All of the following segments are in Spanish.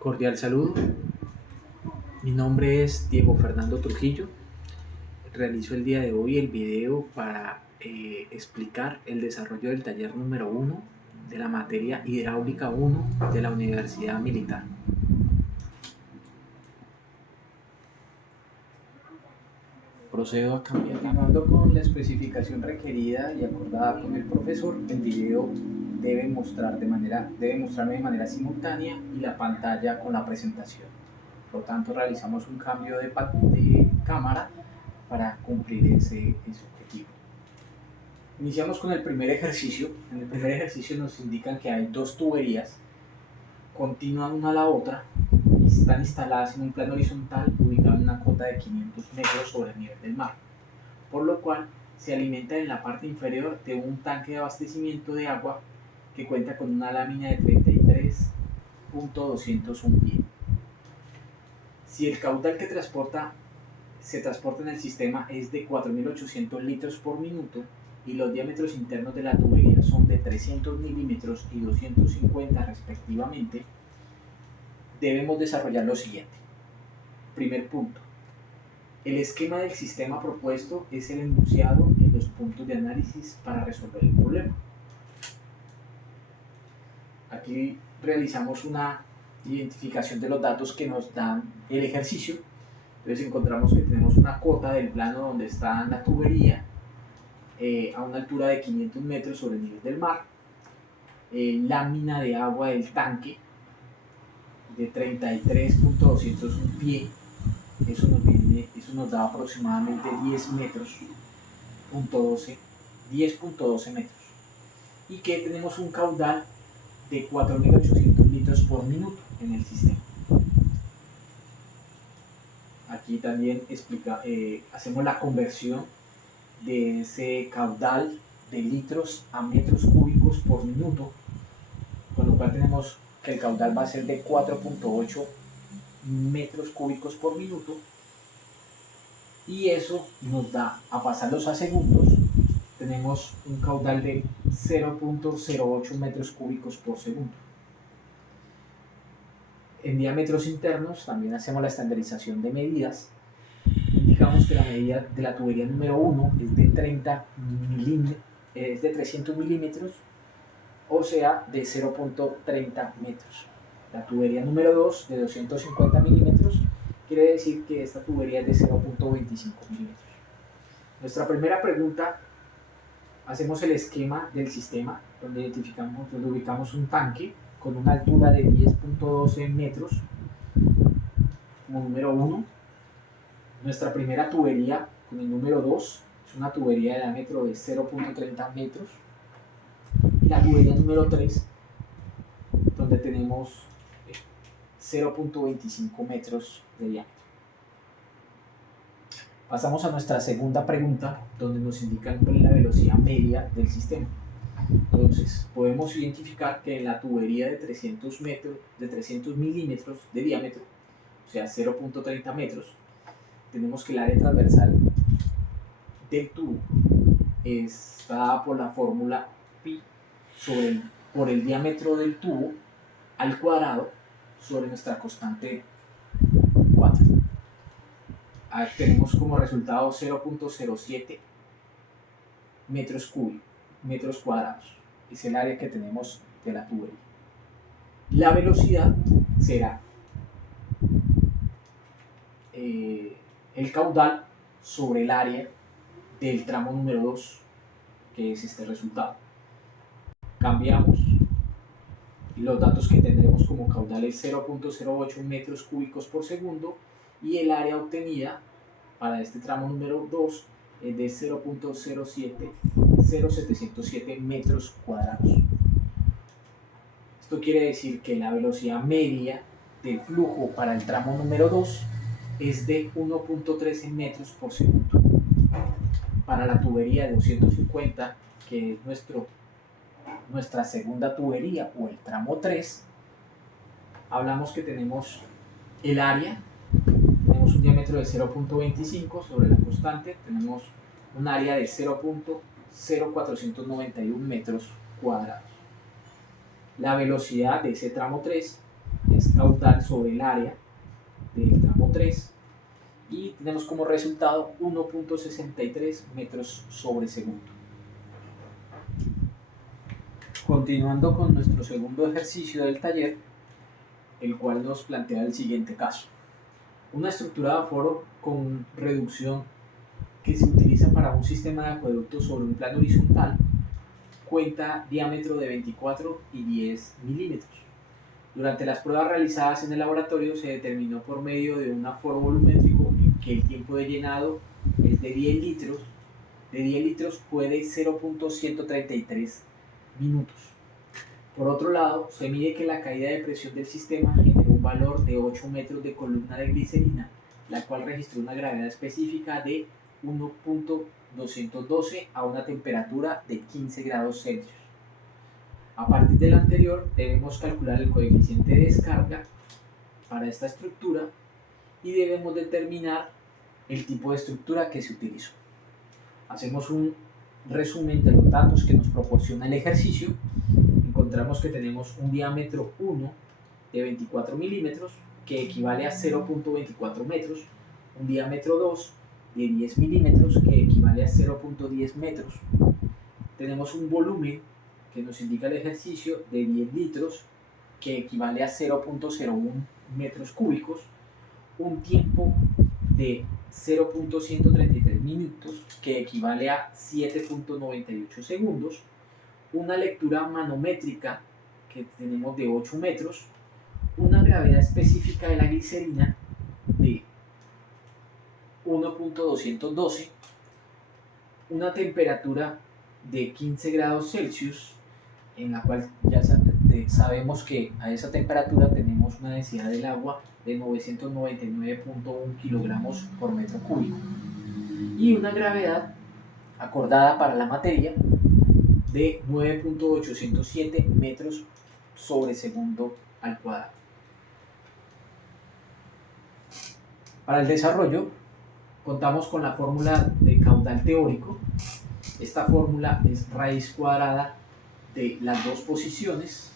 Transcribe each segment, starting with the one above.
Cordial saludo, mi nombre es Diego Fernando Trujillo. Realizo el día de hoy el video para explicar el desarrollo del taller número 1 de la materia Hidráulica 1 de la Universidad Militar. Procedo a cambiar. Continuando con la especificación requerida y acordada con el profesor, el video debe mostrarme de manera simultánea y la pantalla con la presentación. Por lo tanto, realizamos un cambio de cámara para cumplir ese objetivo. Iniciamos con el primer ejercicio. En el primer ejercicio nos indican que hay dos tuberías continuas una a la otra y están instaladas en un plano horizontal ubicado en una cota de 500 metros sobre el nivel del mar, por lo cual se alimenta en la parte inferior de un tanque de abastecimiento de agua que cuenta con una lámina de 33.201 pie. Si el caudal que se transporta en el sistema es de 4.800 litros por minuto y los diámetros internos de la tubería son de 300 milímetros y 250 respectivamente, debemos desarrollar lo siguiente. Primer punto. El esquema del sistema propuesto es el enunciado en los puntos de análisis para resolver el problema. Aquí realizamos una identificación de los datos que nos dan el ejercicio. Entonces encontramos que tenemos una cota del plano donde está la tubería a una altura de 500 metros sobre el nivel del mar, lámina de agua del tanque de 33.201 pie, eso nos da aproximadamente 10.12 metros, y que tenemos un caudal de 4.800 litros por minuto en el sistema. Aquí también hacemos la conversión de ese caudal de litros a metros cúbicos por minuto, con lo cual tenemos que el caudal va a ser de 4.8 metros cúbicos por minuto, y eso nos da, a pasarlos a segundos, tenemos un caudal de 0.08 metros cúbicos por segundo. En diámetros internos también hacemos la estandarización de medidas. Indicamos que la medida de la tubería número 1 es de 300 milímetros, o sea, de 0.30 metros. La tubería número 2 de 250 milímetros, quiere decir que esta tubería es de 0.25 milímetros. Nuestra primera pregunta, hacemos el esquema del sistema, donde ubicamos un tanque con una altura de 10.12 metros como número 1. Nuestra primera tubería con el número 2 es una tubería de diámetro de 0.30 metros. Y la tubería número 3, donde tenemos 0.25 metros de diámetro. Pasamos a nuestra segunda pregunta, donde nos indican cuál es la velocidad media del sistema. Entonces, podemos identificar que en la tubería de 300 milímetros de diámetro, o sea, 0.30 metros, tenemos que el área transversal del tubo está dada por la fórmula pi por el diámetro del tubo al cuadrado sobre nuestra constante 4. Aquí tenemos como resultado 0.07 metros cuadrados. Es el área que tenemos de la tubería. La velocidad será el caudal sobre el área del tramo número 2, que es este resultado. Cambiamos y los datos que tendremos como caudal es 0.08 metros cúbicos por segundo, y el área obtenida para este tramo número 2 es de 0.0707 metros cuadrados. Esto quiere decir que la velocidad media del flujo para el tramo número 2 es de 1.13 metros por segundo. Para la tubería de 250, que es nuestra segunda tubería o el tramo 3, hablamos que tenemos el área, tenemos un diámetro de 0.25 sobre la constante, tenemos un área de 0.0491 metros cuadrados. La velocidad de ese tramo 3 es es caudal sobre el área del tramo 3 y tenemos como resultado 1.63 metros sobre segundo. Continuando con nuestro segundo ejercicio del taller, el cual nos plantea el siguiente caso. Una estructura de aforo con reducción que se utiliza para un sistema de acueducto sobre un plano horizontal cuenta diámetro de 24 y 10 milímetros. Durante las pruebas realizadas en el laboratorio se determinó por medio de un aforo volumétrico que el tiempo de llenado es de 10 litros. De 10 litros puede 0.133 minutos. Por otro lado, se mide que la caída de presión del sistema generó un valor de 8 metros de columna de glicerina, la cual registró una gravedad específica de 1.212 a una temperatura de 15 grados Celsius. A partir del anterior, debemos calcular el coeficiente de descarga para esta estructura y debemos determinar el tipo de estructura que se utilizó. Hacemos un resumen de los datos que nos proporciona el ejercicio. Encontramos que tenemos un diámetro 1 de 24 milímetros, que equivale a 0.24 metros, un diámetro 2 de 10 milímetros, que equivale a 0.10 metros. Tenemos un volumen que nos indica el ejercicio de 10 litros, que equivale a 0.01 metros cúbicos, un tiempo de 0.133 minutos, que equivale a 7.98 segundos, una lectura manométrica que tenemos de 8 metros, una gravedad específica de la glicerina de 1.212, una temperatura de 15 grados Celsius, en la cual ya sabemos que a esa temperatura tenemos una densidad del agua de 999.1 kilogramos por metro cúbico y una gravedad acordada para la materia de 9.807 metros sobre segundo al cuadrado. Para el desarrollo contamos con la fórmula de caudal teórico. Esta fórmula es raíz cuadrada de las dos posiciones,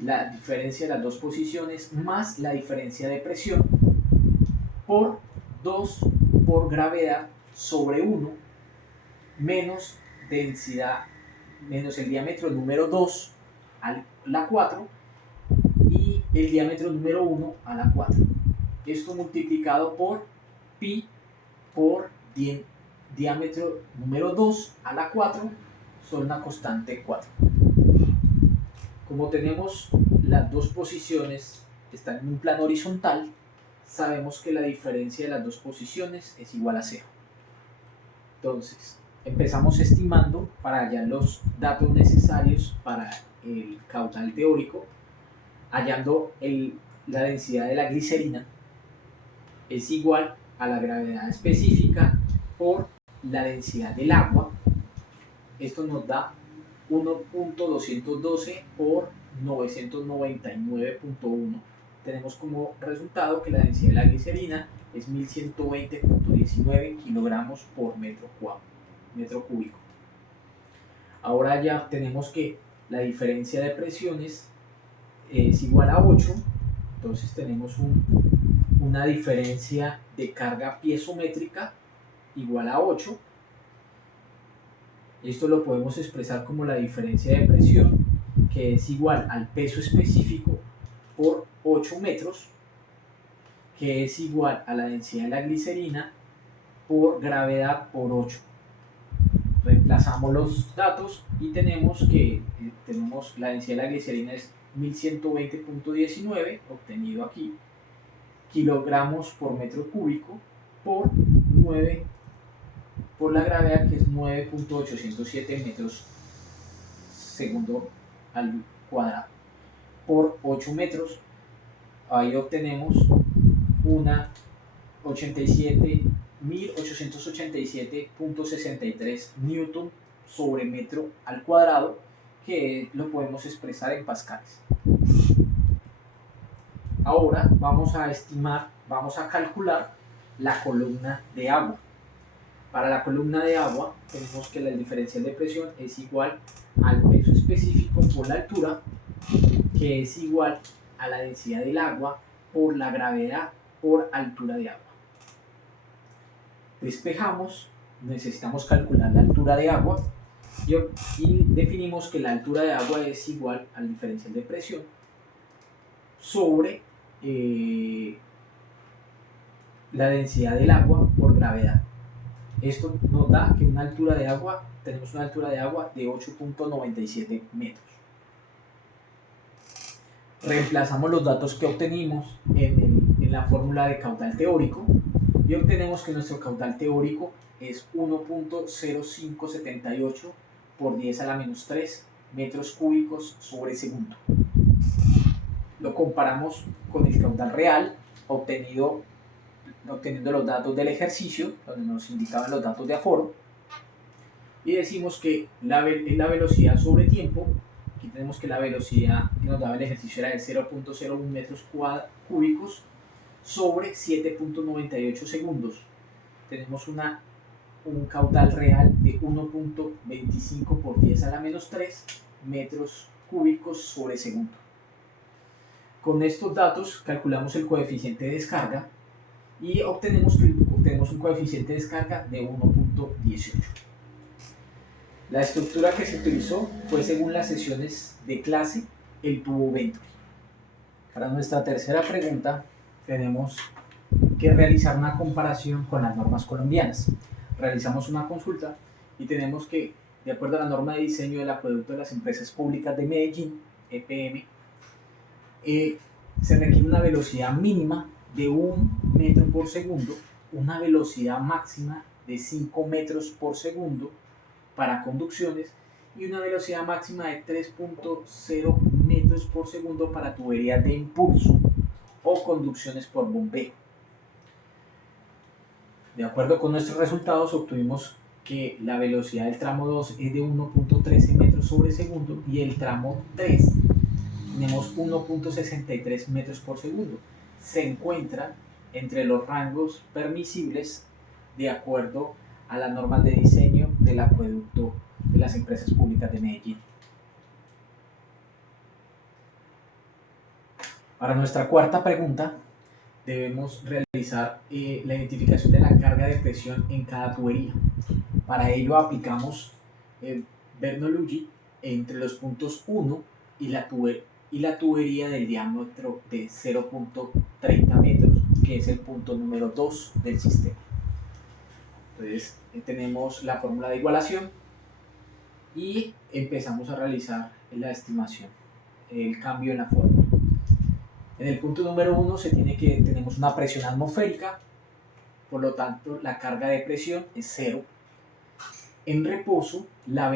la diferencia de las dos posiciones más la diferencia de presión por 2 por gravedad sobre 1 menos densidad menos el diámetro número 2 a la 4 y el diámetro número 1 a la 4. Esto multiplicado por pi por diámetro número 2 a la 4 son una constante 4. Como tenemos las dos posiciones están en un plano horizontal, sabemos que la diferencia de las dos posiciones es igual a 0. Entonces, empezamos estimando para hallar los datos necesarios para el caudal teórico, hallando la densidad de la glicerina es igual a la gravedad específica por la densidad del agua. Esto nos da 1.212 por 999.1. Tenemos como resultado que la densidad de la glicerina es 1120.19 kilogramos por metro cúbico. Ahora ya tenemos que la diferencia de presiones es igual a 8, entonces tenemos una diferencia de carga piezométrica igual a 8. Esto lo podemos expresar como la diferencia de presión, que es igual al peso específico por 8 metros, que es igual a la densidad de la glicerina por gravedad por 8. Reemplazamos los datos y tenemos que la densidad de la glicerina es 1120.19, obtenido aquí, kilogramos por metro cúbico por 9 por la gravedad, que es 9.807 metros segundo al cuadrado por 8 metros. Ahí obtenemos una 1887.63 newton sobre metro al cuadrado, que lo podemos expresar en pascales. Ahora vamos a calcular la columna de agua. Para la columna de agua tenemos que la diferencial de presión es igual al peso específico por la altura, que es igual a la densidad del agua por la gravedad por altura de agua. Despejamos, necesitamos calcular la altura de agua y definimos que la altura de agua es igual al diferencial de presión sobre la densidad del agua por gravedad. Esto nos da que tenemos una altura de agua de 8.97 metros. Reemplazamos los datos que obtenimos en la fórmula de caudal teórico y obtenemos que nuestro caudal teórico es 1.0578 por 10 a la menos 3 metros cúbicos sobre segundo. Lo comparamos con el caudal real obteniendo los datos del ejercicio, donde nos indicaban los datos de aforo, y decimos que la velocidad sobre tiempo. Aquí tenemos que la velocidad que nos daba el ejercicio era de 0.01 metros cúbicos sobre 7.98 segundos. Tenemos un caudal real de 1.25 por 10 a la menos 3 metros cúbicos sobre segundo. Con estos datos calculamos el coeficiente de descarga y obtenemos un coeficiente de descarga de 1.18. La estructura que se utilizó fue según las sesiones de clase, el tubo Venturi. Para nuestra tercera pregunta tenemos que realizar una comparación con las normas colombianas. Realizamos una consulta y tenemos que, de acuerdo a la norma de diseño del acueducto de las empresas públicas de Medellín, EPM, se requiere una velocidad mínima de 1 metro por segundo, una velocidad máxima de 5 metros por segundo para conducciones y una velocidad máxima de 3.0 metros por segundo para tuberías de impulso o conducciones por bombeo. De acuerdo con nuestros resultados obtuvimos que la velocidad del tramo 2 es de 1.13 metros sobre segundo y el tramo 3 tenemos 1.63 metros por segundo. Se encuentra entre los rangos permisibles de acuerdo a las normas de diseño del acueducto de las empresas públicas de Medellín. Para nuestra cuarta pregunta debemos realizar la identificación de la carga de presión en cada tubería. Para ello aplicamos Bernoulli entre los puntos 1 y la tubería del diámetro de 0.30 metros, que es el punto número 2 del sistema. Entonces tenemos la fórmula de igualación y empezamos a realizar la estimación, el cambio en la fórmula. En el punto número 1 tenemos una presión atmosférica, por lo tanto la carga de presión es 0. En reposo, la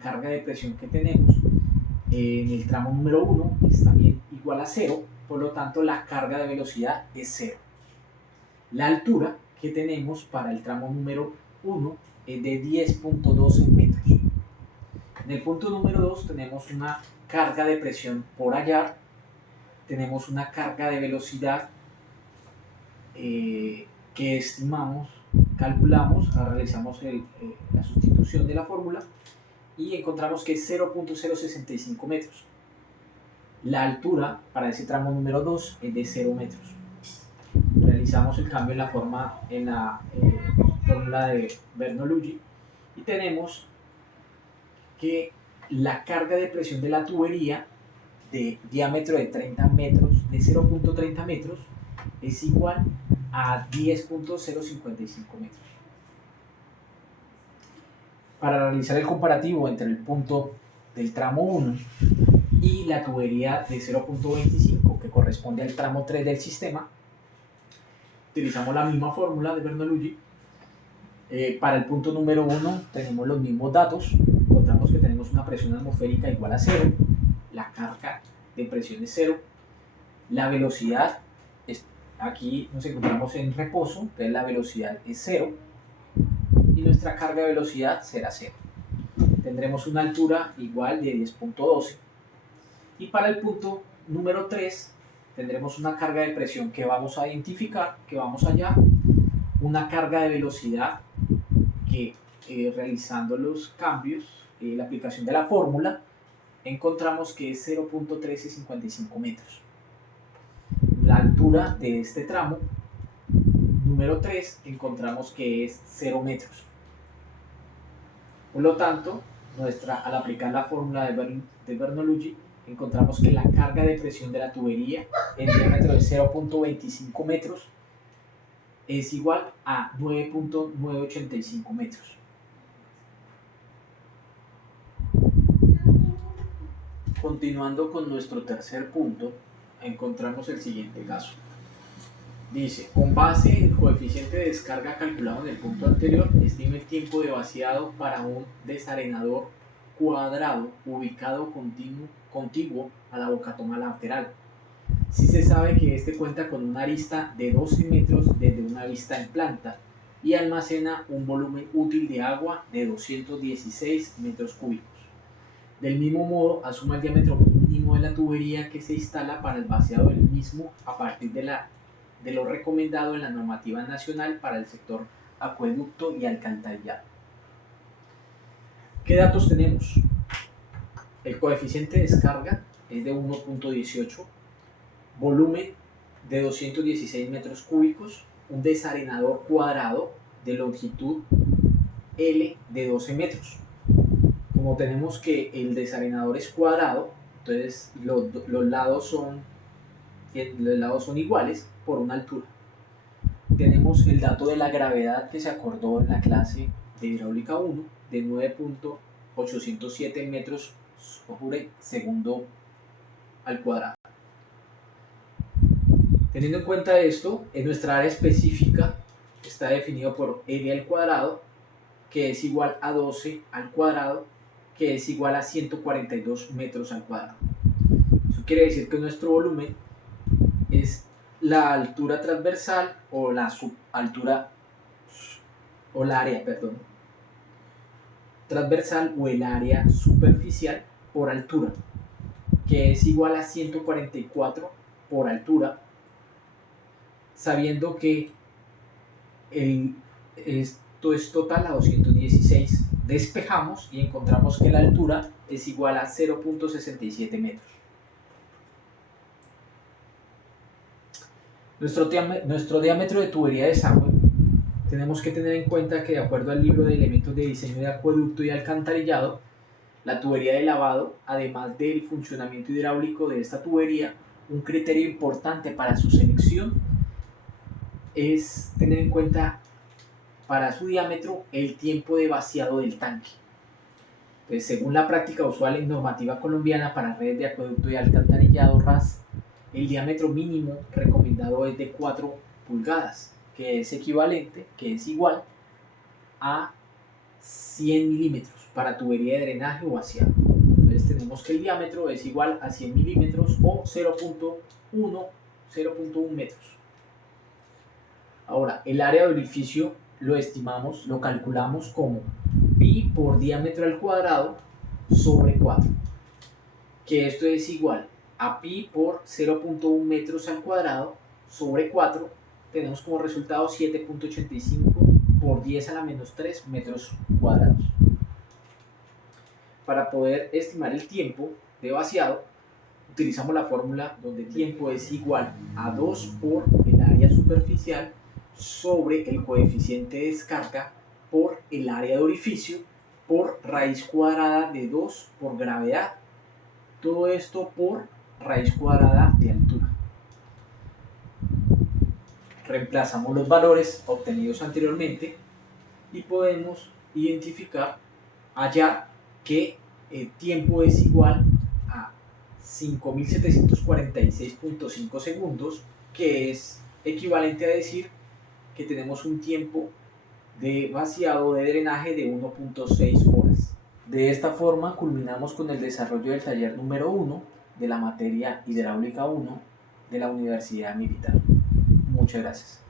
carga de presión que tenemos en el tramo número 1 es también igual a 0, por lo tanto la carga de velocidad es 0. La altura que tenemos para el tramo número 1 es de 10.12 metros. En el punto número 2 tenemos una carga de presión por hallar, tenemos una carga de velocidad que calculamos, realizamos la sustitución de la fórmula y encontramos que es 0.065 metros. La altura para ese tramo número 2 es de 0 metros. Realizamos el cambio en la fórmula de Bernoulli y tenemos que la carga de presión de la tubería de diámetro de 30 metros, de 0.30 metros, es igual a 10.055 metros. Para realizar el comparativo entre el punto del tramo 1 y la tubería de 0.25 que corresponde al tramo 3 del sistema, utilizamos la misma fórmula de Bernoulli. Para el punto número 1 tenemos los mismos datos, encontramos que tenemos una presión atmosférica igual a 0, la carga de presión es 0, la velocidad, aquí nos encontramos en reposo, entonces la velocidad es 0 y nuestra carga de velocidad será 0. Tendremos una altura igual de 10.12 y para el punto número 3 tendremos una carga de presión que vamos a identificar, que vamos allá, una carga de velocidad que realizando los cambios, la aplicación de la fórmula, encontramos que es 0.1355 metros. la altura de este tramo número 3 encontramos que es 0 metros. Por lo tanto, al aplicar la fórmula de Bernoulli, encontramos que la carga de presión de la tubería en diámetro de 0.25 metros es igual a 9.985 metros. Continuando con nuestro tercer punto, encontramos el siguiente caso. Dice, con base en el coeficiente de descarga calculado en el punto anterior, estime el tiempo de vaciado para un desarenador cuadrado ubicado contiguo a la bocatoma lateral. Si se sabe que este cuenta con una arista de 12 metros desde una vista en planta y almacena un volumen útil de agua de 216 metros cúbicos. Del mismo modo, asuma el diámetro mínimo de la tubería que se instala para el vaciado del mismo a partir de lo recomendado en la normativa nacional para el sector acueducto y alcantarillado. ¿Qué datos tenemos? El coeficiente de descarga es de 1.18, volumen de 216 metros cúbicos, un desarenador cuadrado de longitud L de 12 metros. Como tenemos que el desarenador es cuadrado, entonces los lados son iguales por una altura. Tenemos el dato de la gravedad que se acordó en la clase de hidráulica 1 de 9.807 metros sobre segundo al cuadrado. Teniendo en cuenta esto, en nuestra área específica está definido por L al cuadrado, que es igual a 12 al cuadrado, que es igual a 142 metros al cuadrado. Eso quiere decir que nuestro volumen es la altura transversal o la subaltura o la área, transversal o el área superficial por altura, que es igual a 144 por altura, sabiendo que esto es total a 216. Despejamos y encontramos que la altura es igual a 0.67 metros. Nuestro diámetro de tubería de desagüe, tenemos que tener en cuenta que de acuerdo al libro de elementos de diseño de acueducto y alcantarillado, la tubería de lavado, además del funcionamiento hidráulico de esta tubería, un criterio importante para su selección es tener en cuenta para su diámetro el tiempo de vaciado del tanque. Pues según la práctica usual en normativa colombiana para redes de acueducto y alcantarillado RAS, el diámetro mínimo recomendado es de 4 pulgadas, que es igual a 100 milímetros para tubería de drenaje o vaciado. Entonces tenemos que el diámetro es igual a 100 milímetros o 0.1 metros. Ahora, el área de orificio lo calculamos como pi por diámetro al cuadrado sobre 4, que esto es igual a pi por 0.1 metros al cuadrado sobre 4, tenemos como resultado 7.85 por 10 a la menos 3 metros cuadrados. Para poder estimar el tiempo de vaciado, utilizamos la fórmula donde tiempo es igual a 2 por el área superficial sobre el coeficiente de descarga por el área de orificio por raíz cuadrada de 2 por gravedad. Todo esto por raíz cuadrada de altura. Reemplazamos los valores obtenidos anteriormente y podemos identificar allá que el tiempo es igual a 5.746.5 segundos, que es equivalente a decir que tenemos un tiempo de vaciado de drenaje de 1.6 horas. De esta forma culminamos con el desarrollo del taller número 1 de la materia hidráulica 1 de la Universidad Militar. Muchas gracias.